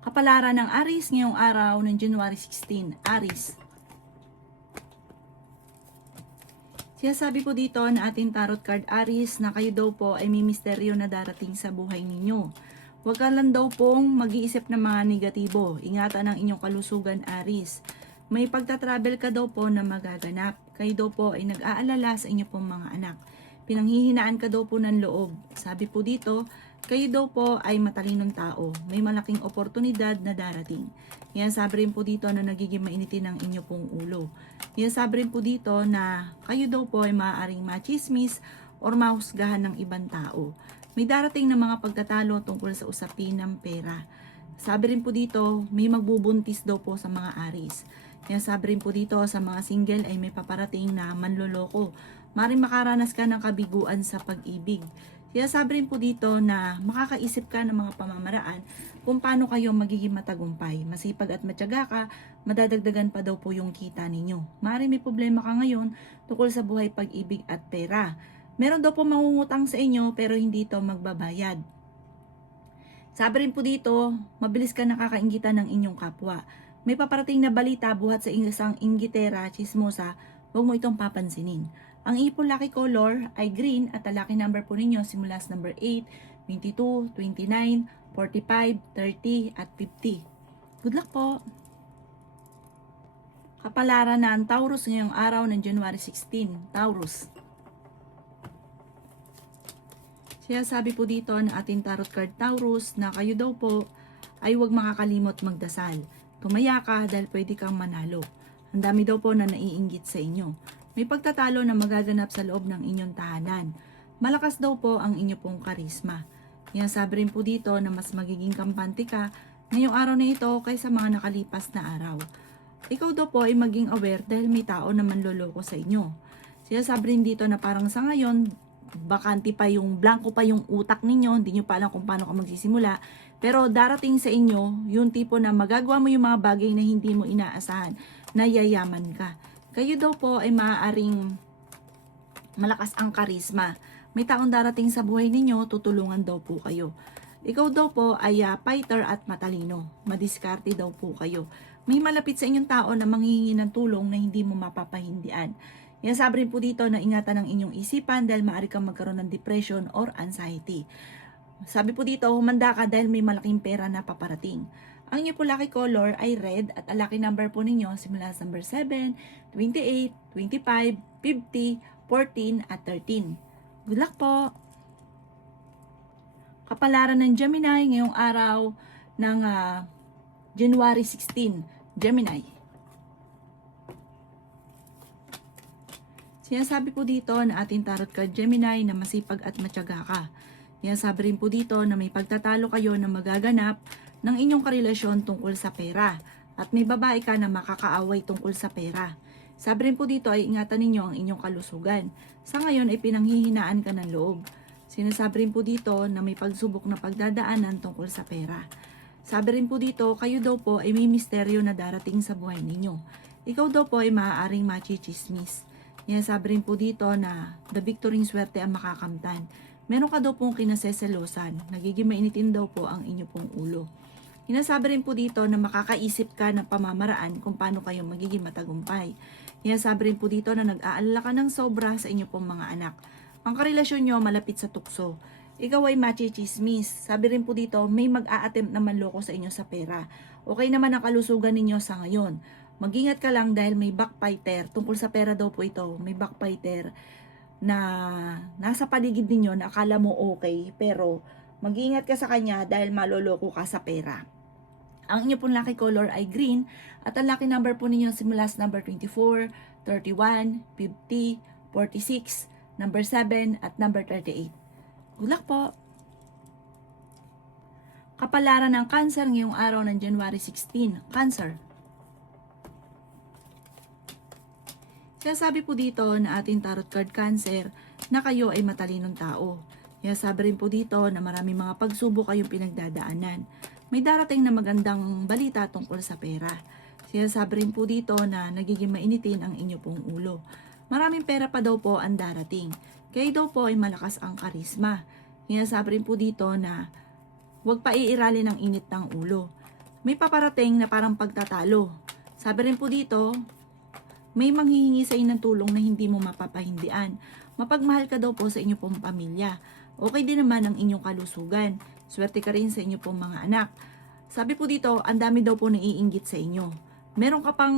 Kapalaran ng Aries ngayong araw ng January 16. Aries. Sinasabi po dito na ating tarot card Aries na kayo daw po ay may misteryo na darating sa buhay ninyo. Huwag ka lang daw pong mag-iisip ng mga negatibo. Ingatan ang inyong kalusugan Aries. May pagta-travel ka daw po na magaganap. Kayo daw po ay nag-aalala sa inyo pong mga anak. Pinanghihinaan ka daw po ng loob. Sabi po dito, kayo daw po ay matalinong tao. May malaking oportunidad na darating. Yan sabi rin po dito na nagiging mainitin ang inyo pong ulo. Yan sabi rin po dito na kayo daw po ay maaaring machismis or mahusgahan ng ibang tao. May darating na mga pagtatalo tungkol sa usapin ng pera. Sabi rin po dito, may magbubuntis daw po sa mga Aries. Yan sabi rin po dito sa mga single ay may paparating na manloloko. Maring makaranas ka ng kabiguan sa pag-ibig. Sinasabi rin po dito na makakaisip ka ng mga pamamaraan kung paano kayo magiging matagumpay. Masipag at matyaga ka, madadagdagan pa daw po yung kita ninyo. Maring may problema ka ngayon tungkol sa buhay, pag-ibig at pera. Meron daw po mangungutang sa inyo pero hindi ito magbabayad. Sabi rin po dito, mabilis ka nakakainggitan ng inyong kapwa. May paparating na balita buhat sa isang inggitera, chismosa, huwag mo itong papansinin. Ang ipon lucky color ay green at ang lucky number po ninyo simula sa number 8, 22, 29, 45, 30 at 50. Good luck po! Kapalaran ng Taurus ngayong araw ng January 16. Taurus. Sabi po dito ng ating tarot card Taurus na kayo daw po ay huwag makakalimot magdasal. Tumaya ka dahil pwede kang manalo. Ang dami daw po na naiinggit sa inyo. May pagtatalo na magaganap sa loob ng inyong tahanan. Malakas daw po ang inyo pong karisma. Yan sabi rin po dito na mas magiging kampante ka ngayong araw na ito kaysa mga nakalipas na araw. Ikaw daw po ay maging aware dahil may tao na manloloko sa inyo. Sabi rin dito na parang sa ngayon, bakante pa yung, blanco pa yung utak ninyo, hindi nyo pa alam kung paano ka magsisimula. Pero darating sa inyo, yung tipo na magagawa mo yung mga bagay na hindi mo inaasahan, na yayaman ka. Kayo daw po ay maaaring malakas ang karisma. May taong darating sa buhay ninyo, tutulungan daw po kayo. Ikaw daw po ay fighter at matalino. Madiskarte daw po kayo. May malapit sa inyong tao na manghihingi ng tulong na hindi mo mapapahindian. Yan sabi rin po dito na ingatan ang inyong isipan dahil maaari kang magkaroon ng depression or anxiety. Sabi po dito, humanda ka dahil may malaking pera na paparating. Ang inyo po lucky color ay red at ang lucky number po ninyo simula sa number 7, 28, 25, 50, 14 at 13. Good luck po! Kapalaran ng Gemini ngayong araw ng January 16. Gemini. Sinasabi po dito na ating tarot card Gemini na masipag at matyaga ka. Sinasabi rin po dito na may pagtatalo kayo na magaganap ng inyong karelasyon tungkol sa pera. At may babae ka na makakaaway tungkol sa pera. Sabi rin po dito ay ingatan ninyo ang inyong kalusugan. Sa ngayon ay pinanghihinaan ka ng loob. Sinasabi rin po dito na may pagsubok na pagdadaanan tungkol sa pera. Sabi rin po dito, kayo daw po ay may misteryo na darating sa buhay ninyo. Ikaw daw po ay maaaring machichismis. Sabi rin po dito na the victory swerte ang makakamtan. Meron ka daw pong kinaseselosan. Nagiging mainitin daw po ang inyo pong ulo. Sinasabi rin po dito na makakaisip ka ng pamamaraan kung paano kayo magiging matagumpay. Sinasabi rin po dito na nag-aalala ka ng sobra sa inyo pong mga anak. Ang karelasyon nyo malapit sa tukso. Ikaw ay machichismis. Sabi rin po dito, may mag-a-attempt na manloko sa inyo sa pera. Okay naman ang kalusugan ninyo sa ngayon. Mag-ingat ka lang dahil may backbiter. Tungkol sa pera daw po ito, may backbiter na nasa paligid ninyo na akala mo okay. Pero mag-ingat ka sa kanya dahil maloloko ka sa pera. Ang inyo pong lucky color ay green at ang lucky number po ninyo simula sa number 24, 31, 50, 46, number 7 at number 38. Good luck po! Kapalaran ng Cancer ngayong araw ng January 16. Cancer. Sabi po dito na ating tarot card Cancer na kayo ay matalinong tao. Sabi rin po dito na maraming mga pagsubok kayong pinagdadaanan. May darating na magandang balita tungkol sa pera. Sabi rin po dito na nagiging mainitin ang inyo pong ulo. Maraming pera pa daw po ang darating. Kayo daw po ay malakas ang karisma. Sabi rin po dito na huwag pa iiralin ang init ng ulo. may paparating na parang pagtatalo. Sabi rin po dito, may manghihingi sa inyo ng tulong na hindi mo mapapahindian. Mapagmahal ka daw po sa inyo pong pamilya. Okay din naman ang inyong kalusugan. Swerte ka rin sa inyo pong mga anak. Sabi po dito, ang dami daw po naiinggit sa inyo. Meron ka pang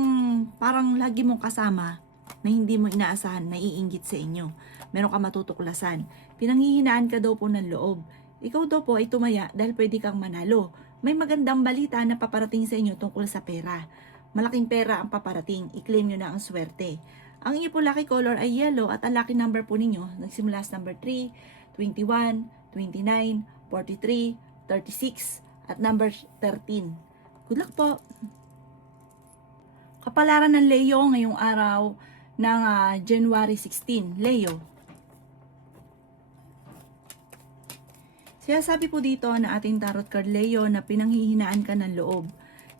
parang lagi mong kasama na hindi mo inaasahan na iinggit sa inyo. Meron ka matutuklasan. Pinanghihinaan ka daw po ng loob. Ikaw daw po ay tumaya dahil pwede kang manalo. May magandang balita na paparating sa inyo tungkol sa pera. Malaking pera ang paparating. I-claim nyo na ang swerte. Ang inyo po lucky color ay yellow at ang lucky number po ninyo nagsimula sa number 3, 21, 29, 43, 36 at number 13. Good luck po! Kapalaran ng Leo ngayong araw ng January 16. Leo. Sabi po dito na ating tarot card Leo na pinanghihinaan ka ng loob.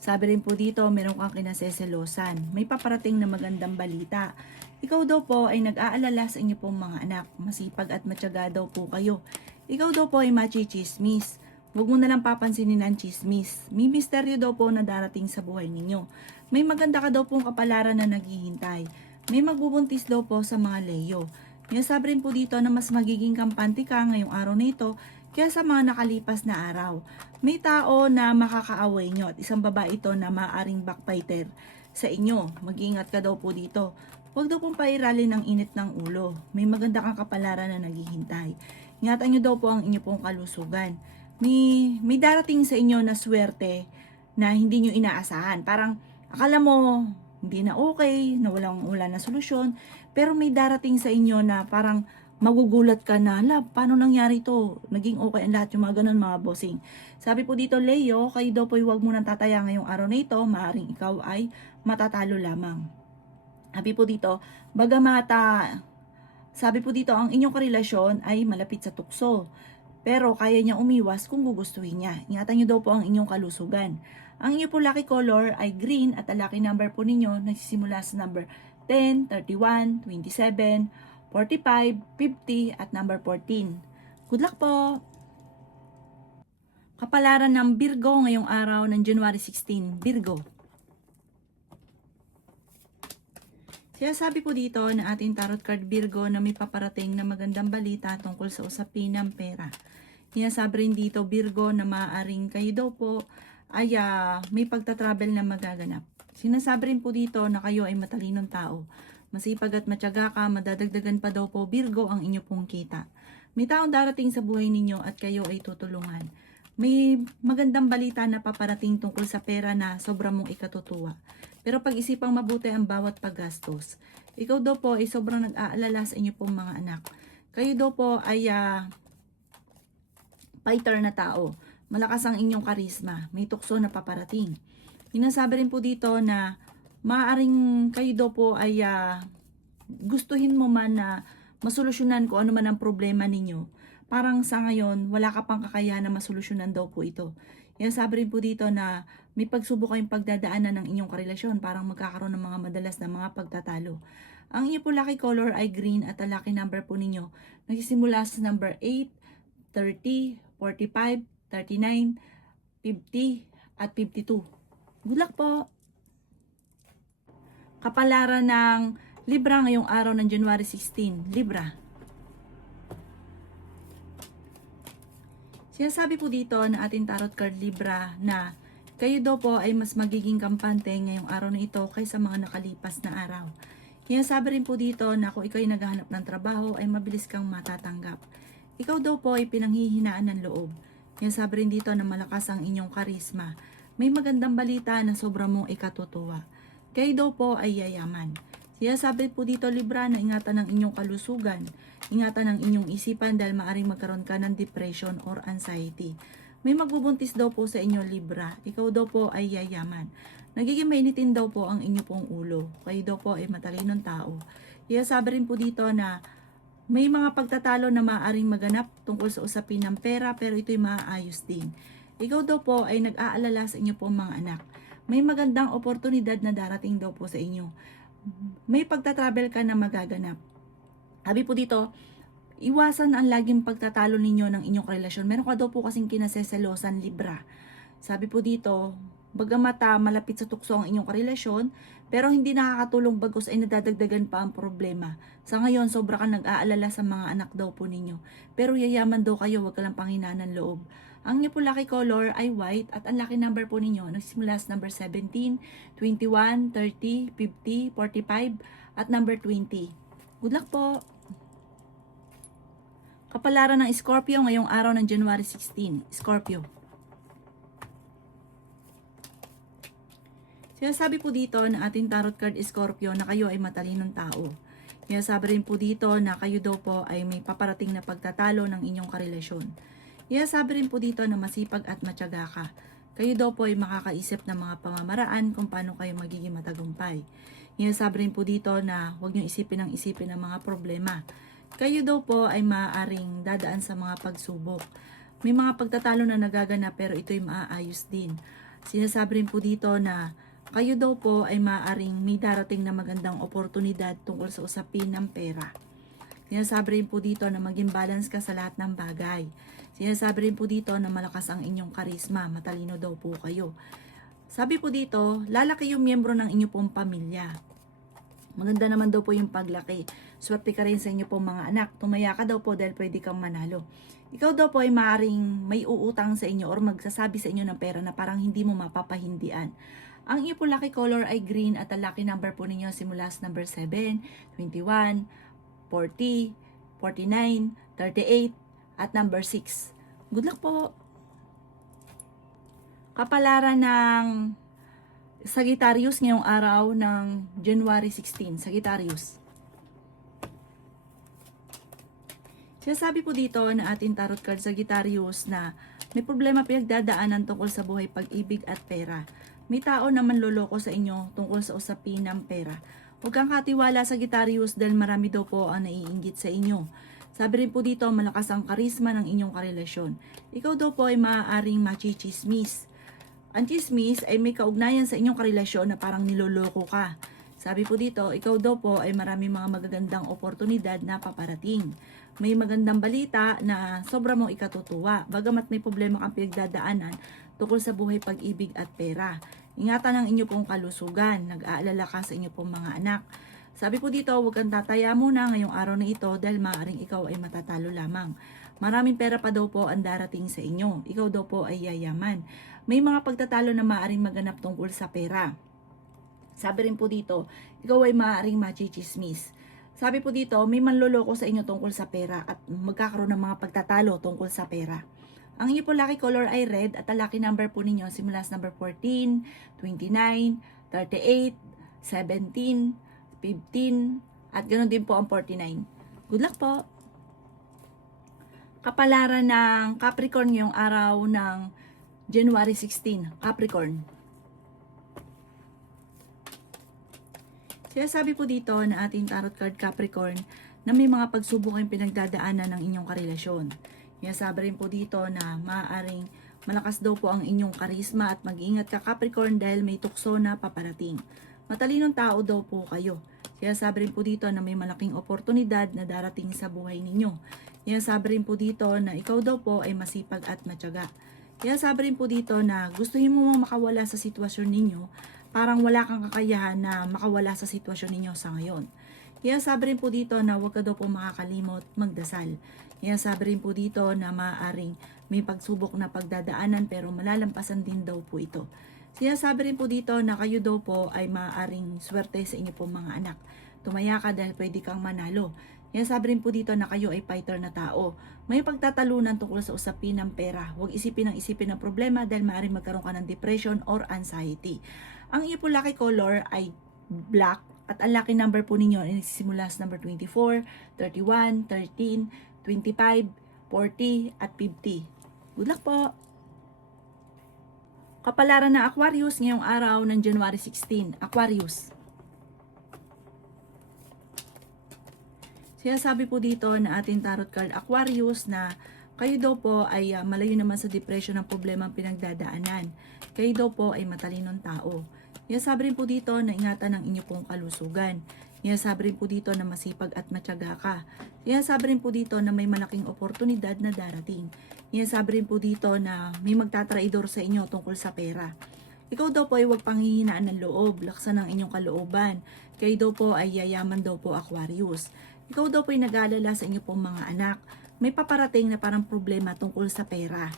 Sabi rin po dito, meron kang kinaseselosan. May paparating na magandang balita. Ikaw daw po ay nag-aalala sa inyo pong mga anak. Masipag at matyaga daw po kayo. Ikaw daw po ay machichismis. Huwag mo nalang papansinin ang chismis. May misteryo daw po na darating sa buhay ninyo. May maganda ka daw pong kapalaran na naghihintay. May magbubuntis daw po sa mga Leo. Sabi rin po dito na mas magiging kampante ka ngayong araw na ito kaya sa mga nakalipas na araw. May tao na makakaaway nyo at isang babae ito na maaaring backbiter sa inyo. Mag-iingat ka daw po dito. Huwag daw pong pairalin ng init ng ulo. May maganda kang kapalaran na naghihintay. Ingatan nyo daw po ang inyo pong kalusugan. May darating sa inyo na swerte na hindi nyo inaasahan. Parang akala mo hindi na okay, na wala na solusyon, pero may darating sa inyo na parang magugulat ka na, paano nangyari to? Naging okay ang lahat, yung mga ganun mga bossing. Sabi po dito, Leo, kayo daw po huwag mo nang tataya ngayong araw na ito, maaaring ikaw ay matatalo lamang. Sabi po dito, sabi po dito, ang inyong karelasyon ay malapit sa tukso. Pero kaya niya umiwas kung gugustuhin niya. Ingatan niyo daw po ang inyong kalusugan. Ang inyong po lucky color ay green at ang lucky number po ninyo nagsisimula sa number 10, 31, 27, 45, 50 at number 14. Good luck po! Kapalaran ng Virgo ngayong araw ng January 16. Virgo. Sabi po dito na ating tarot card Virgo na may paparating na magandang balita tungkol sa usapin ng pera. Sabi rin dito Virgo na maaaring kayo daw po ay may pagta-travel na magaganap. Sinasabi rin po dito na kayo ay matalinong tao. Masipag at matyaga ka, madadagdagan pa daw po Virgo ang inyo pong kita. May taong darating sa buhay ninyo at kayo ay tutulungan. May magandang balita na paparating tungkol sa pera na sobrang mong ikatutuwa. Pero pag-isipang mabuti ang bawat paggastos. Ikaw daw po ay sobrang nag-aalala sa inyo pong mga anak. Kayo daw po ay fighter na tao. Malakas ang inyong karisma. May tukso na paparating. Sinasabi rin po dito na maaaring kayo daw po ay gustuhin mo man na masolusyonan kung ano man ang problema ninyo. Parang sa ngayon, wala ka pang kakayahan na masolusyonan daw po ito. Sabi rin po dito na may pagsubok kayong pagdadaanan ng inyong karelasyon, parang magkakaroon ng mga madalas na mga pagtatalo. Ang inyong po lucky color ay green at ang lucky number po ninyo nagsisimula sa number 8, 30, 45, 39, 50 at 52. Good luck po! Kapalaran ng Libra ngayong araw ng January 16. Libra. Sinasabi po dito na ating tarot card Libra na kayo daw po ay mas magiging kampante ngayong araw na ito kaysa mga nakalipas na araw. Sinasabi rin po dito na kung ikaw ay naghahanap ng trabaho ay mabilis kang matatanggap. Ikaw daw po ay pinanghihinaan ng loob. Sinasabi rin dito na malakas ang inyong karisma. May magandang balita na sobrang mong ikatutuwa. Kayo daw po ay yayaman. Sinasabi po dito Libra na ingatan ang inyong kalusugan. Ingatan ang inyong isipan dahil maaaring magkaroon ka ng depression or anxiety. May magbubuntis daw po sa inyo Libra. Ikaw daw po ay yayaman. Nagiging mainitin daw po ang inyo pong ulo. Kayo daw po ay matalinong tao. Sabi rin po dito na may mga pagtatalo na maaaring maganap tungkol sa usapin ng pera pero ito'y maaayos din. Ikaw daw po ay nag-aalala sa inyo pong mga anak. May magandang oportunidad na darating daw po sa inyo. May pagta-travel ka na magaganap. Sabi po dito, iwasan ang laging pagtatalo ninyo ng inyong relasyon. Meron ka daw po kasing kinaseselosan Libra. Sabi po dito, Bagamat malapit sa tukso ang inyong karelasyon, pero hindi nakakatulong bagkus ay nadadagdagan pa ang problema. Sa ngayon, sobra kang nag-aalala sa mga anak daw po ninyo. Pero yayaman daw kayo, wag ka lang panghinaan ng loob. Ang inyo po lucky color ay white at ang lucky number po ninyo nagsimula sa number 17, 21, 30, 50, 45 at number 20. Good luck po! Kapalaran ng Scorpio ngayong araw ng January 16. Scorpio. Sinasabi po dito na ating tarot card Scorpio na kayo ay matalinong tao. Sinasabi rin po dito na kayo daw po ay may paparating na pagtatalo ng inyong karelasyon. Sinasabi rin po dito na masipag at matyaga ka. Kayo daw po ay makakaisip ng mga pamamaraan kung paano kayo magiging matagumpay. Sinasabi rin po dito na huwag niyo isipin ng mga problema. Kayo daw po ay maaaring dadaan sa mga pagsubok. May mga pagtatalo na nagaganap pero ito'y maaayos din. Sinasabi rin po dito na kayo daw po ay maaaring may darating na magandang oportunidad tungkol sa usapin ng pera. Sinasabi rin po dito na maging balance ka sa lahat ng bagay. Sinasabi rin po dito na malakas ang inyong karisma, matalino daw po kayo. Sabi po dito, lalaki yung miyembro ng inyong pong pamilya. Maganda naman daw po yung paglaki. Swerte ka rin sa inyo pong mga anak. Tumaya ka daw po dahil pwede kang manalo. Ikaw daw po ay maaaring may uutang sa inyo or magsasabi sa inyo ng pera na parang hindi mo mapapahindian. Ang iyo po lucky color ay green at ang lucky number po ninyo simula sa number 7, 21, 40, 49, 38, at number 6. Good luck po! Kapalaran ng Sagittarius ngayong araw ng January 16. Sagittarius. Sinasabi po dito na ating tarot card Sagittarius na may problema pinagdadaanan tungkol sa buhay, pag-ibig at pera. May tao na manloloko sa inyo tungkol sa usapin ng pera. Huwag kang katiwala Sagittarius dahil marami daw po ang naiinggit sa inyo. Sabi rin po dito malakas ang karisma ng inyong karelasyon. Ikaw daw po ay maaaring machichismis. Ang chismis ay may kaugnayan sa inyong karelasyon na parang niloloko ka. Sabi po dito, ikaw daw po ay marami mga magagandang oportunidad na paparating. May magandang balita na sobra mong ikatutuwa. Bagamat may problema kang pinagdadaanan tungkol sa buhay, pag-ibig at pera. Ingatan ang inyo pong kalusugan. Nag-aalala ka sa inyo pong mga anak. Sabi po dito, huwag kang tataya muna ngayong araw na ito dahil maaaring ikaw ay matatalo lamang. Maraming pera pa daw po ang darating sa inyo. Ikaw daw po ay yayaman. May mga pagtatalo na maaaring maganap tungkol sa pera. Sabi rin po dito, ikaw ay maaaring machichismis. Sabi po dito, may manloloko sa inyo tungkol sa pera at magkakaroon ng mga pagtatalo tungkol sa pera. Ang inyo po lucky color ay red at ang lucky number po ninyo simula sa number 14, 29, 38, 17, 15, at ganoon din po ang 49. Good luck po! Kapalaran ng Capricorn ngayong araw ng January 16. Capricorn. Sinasabi po dito na ating tarot card Capricorn na may mga pagsubok ang pinagdadaanan ng inyong karelasyon. Sinasabi rin po dito na maaaring malakas daw po ang inyong karisma at mag-iingat ka Capricorn dahil may tukso na paparating. Matalinong tao daw po kayo. Sinasabi rin po dito na may malaking oportunidad na darating sa buhay ninyo. Sinasabi rin po dito na ikaw daw po ay masipag at matyaga. Sinasabi rin po dito na gustuhin mo makawala sa sitwasyon ninyo, parang wala kang kakayahan na makawala sa sitwasyon ninyo sa ngayon. Sinasabi rin po dito na huwag ka daw po makakalimot magdasal. Sinasabi rin po dito na maaaring may pagsubok na pagdadaanan pero malalampasan din daw po ito. Sinasabi rin po dito na kayo daw po ay maaaring swerte sa inyo pong mga anak. Tumaya ka dahil pwede kang manalo. Sinasabi rin po dito na kayo ay fighter na tao. May pagtatalunan tungkol sa usapin ng pera. Huwag isipin ng problema dahil maaaring magkaroon ka ng depression or anxiety. Ang iyo po lucky color ay black at ang lucky number po ninyo ay nagsisimula sa number 24, 31, 13, 25, 40, at 50. Good luck po! Kapalaran ng Aquarius ngayong araw ng January 16. Aquarius. Sinasabi po dito na ating tarot card Aquarius na kayo daw po ay malayo naman sa depression ng problema ang pinagdadaanan. Kayo daw po ay matalinong tao. Sinasabi rin po dito na ingatan ang inyo pong kalusugan. Sinasabi rin po dito na masipag at matyaga ka. Sinasabi rin po dito na may malaking oportunidad na darating. Sinasabi rin po dito na may magtatraidor sa inyo tungkol sa pera. Ikaw daw po ay huwag panghihinaan ng loob, laksan ang inyong kalooban. Kayo daw po ay yayaman daw po, Aquarius. Ikaw daw po ay nag-aalala sa inyo pong mga anak. May paparating na parang problema tungkol sa pera.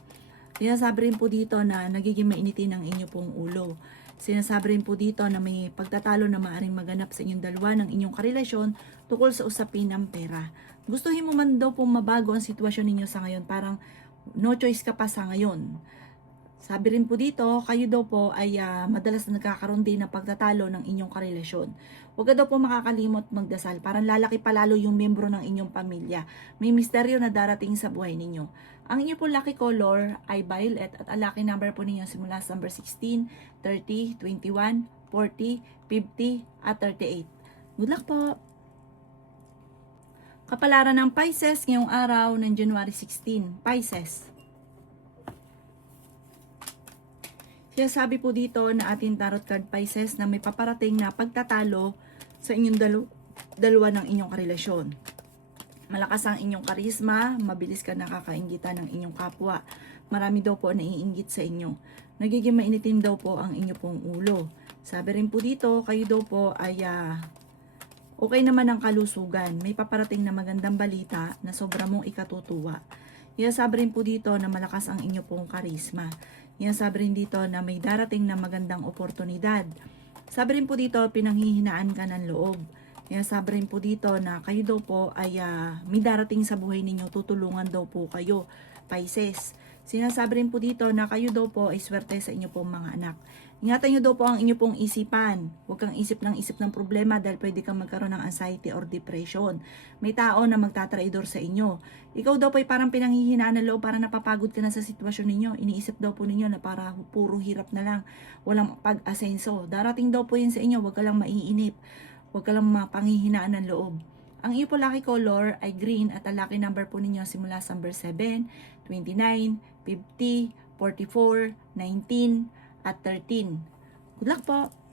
Sinasabi rin po dito na nagiging mainitin ang inyo pong ulo. Sinasabi rin po dito na may pagtatalo na maaaring maganap sa inyong dalawa ng inyong karelasyon tungkol sa usapin ng pera. Gustuhin mo man daw pong mabago ang sitwasyon ninyo sa ngayon, parang no choice ka pa sa ngayon. Sabi rin po dito, kayo daw po ay madalas na nagkakaroon din ng pagtatalo ng inyong karelasyon. Huwag ka daw po makakalimot magdasal, parang lalaki palalo yung miyembro ng inyong pamilya. May misteryo na darating sa buhay ninyo. Ang inyo po lucky color ay violet at ang lucky number po ninyo simula sa number 16, 30, 21, 40, 50 at 38. Good luck po! Kapalaran ng Pisces ngayong araw ng January 16. Pisces. Kaya sabi po dito na ating tarot card Pisces na may paparating na pagtatalo sa inyong dalawa ng inyong karelasyon. Malakas ang inyong karisma, mabilis ka nakakainggitan ng inyong kapwa. Marami daw po naiinggit sa inyo. Nagiging mainitin daw po ang inyo pong ulo. Sabi rin po dito, kayo daw po ay okay naman ang kalusugan. May paparating na magandang balita na sobra mong ikatutuwa. Kaya sabi rin po dito na malakas ang inyo pong karisma. Yan sabi rin dito na may darating na magandang oportunidad. Sabi rin po dito, pinanghihinaan ka ng loob. Yan sabi rin po dito na kayo daw po ay may darating sa buhay ninyo, tutulungan daw po kayo, Pisces. Sinasabi rin po dito na kayo daw po ay swerte sa inyo pong mga anak. Ingatan nyo daw po ang inyo pong isipan. Huwag kang isip ng problema dahil pwede kang magkaroon ng anxiety or depression. May tao na magtatraidor sa inyo. Ikaw daw po ay parang pinanghihinaan ng loob, para napapagod ka na sa sitwasyon ninyo. Iniisip daw po ninyo na para puro hirap na lang, walang pag-asenso. Darating daw po yun sa inyo, huwag ka lang maiinip. Huwag ka lang mapanghihinaan ng loob. Ang iyo po lucky color ay green at ang lucky number po ninyo simula sa number 7, 29, 50, 44, 19, at 13. Good luck po!